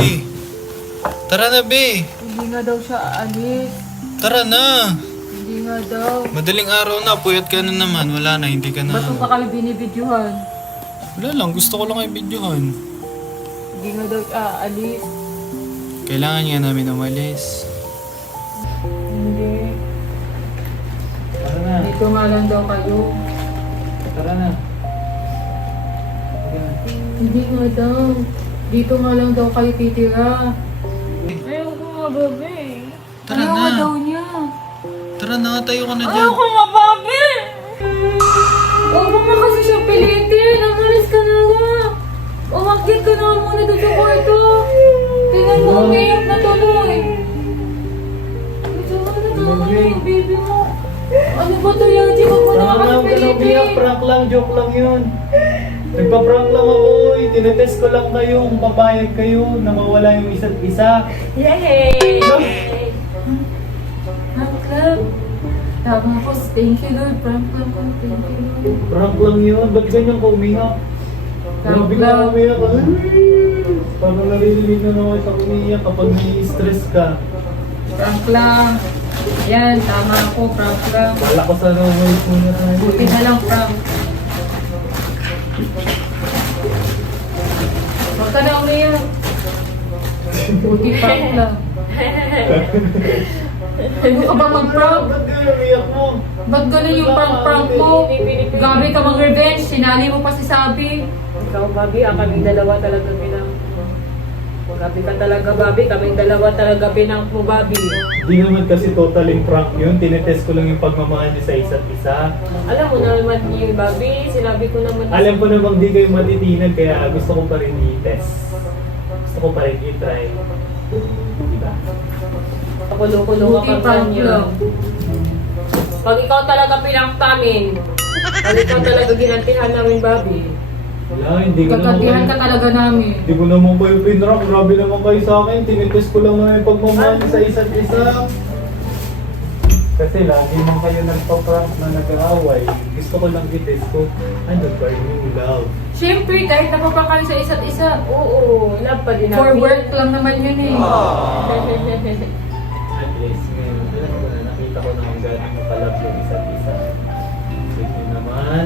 B. Tara na, B. Hindi nga daw siya aalis. Tara na. Hindi nga daw. Madaling araw na, puyat ka na naman. Wala na, hindi ka na. Ba't mo pa kami binibidyohan? Wala lang, gusto ko lang kayo videohan. Hindi nga daw siya aalis. Kailangan nga namin umalis. Hindi. Tara na. Dito nga lang daw kayo. Tara na. Hindi nga daw. Dito nga lang daw kayo titira. Ayaw ko nga, babe. Tara Ayaw na. nga daw niya. Tara na, tayo ka na dyan. Ayaw ko nga, babe. Huwag mo kasi siya pilitin. Umalis ka na nga. Umakyat ka na muna doon sa kwarto. Tingnan mo, umiyak na tuloy. Ito na yung baby mo. Ano ba ito, Yaji? Huwag mo na kasi pilitin. Prank lang, joke lang yun. Nagpa-prank lang ako eh. Tinetest ko lang kayo kung papayag kayo na mawala yung isa't isa. Yay! Prank club. Tama ko. Thank you, Lord. Prank club ko. Thank you, Lord. Prank lang yun. Ba't ganyan ka umiyak? Grabe ka umiyak. Parang naririnig na naman sa umiyak kapag nai-stress ka. Prank lang. Yan, tama ako. Prank lang. Wala ko sa voice mo na tayo. Buti na lang, prank. Huwag ka na umiyak. Buti prank lang. Ano ka ba mag-prank? Ba't ganyan umiyak mo? Ba't ganun yung prank-prank mo? Gabi ka mag-revenge. Sinali mo pa si Sabi. Ikaw, Bobby, kaming dalawa talaga pinang... Grabe ka talaga, Bobby. Kaming dalawa talaga pinang mo, Bobby. Hindi naman kasi totaling prank yun. Tinetest ko lang yung pagmamahal niyo sa isa't isa. Alam mo naman yung Bobby, sinabi ko naman... Alam ko namang di kayo matitinag kaya gusto ko pa rin i-test. Gusto ko pa rin i-try. Diba? Pakulo-kulo ka Buti pa prank niyo. lang. Pag ikaw talaga pinang tamin, pag ikaw talaga ginantihan namin, Bobby. Wala, hindi ko naman Gagantihan ka kayo. talaga namin. Hindi ko naman kayo pinrank. Grabe naman kayo sa akin. Tinitest ko lang naman yung pagmamahal sa isa't isa. Kasi lagi man kayo nagpa-prank na nag-aaway. Gusto ko lang i-test ko. Ano ba yung love? Siyempre, kahit napapakain sa isa't isa, Oo, love pa din for namin. work lang naman yun eh. At least ngayon, alam ko na nakita ko na kung gano'n mo kalab yung isa't isa. Sige naman.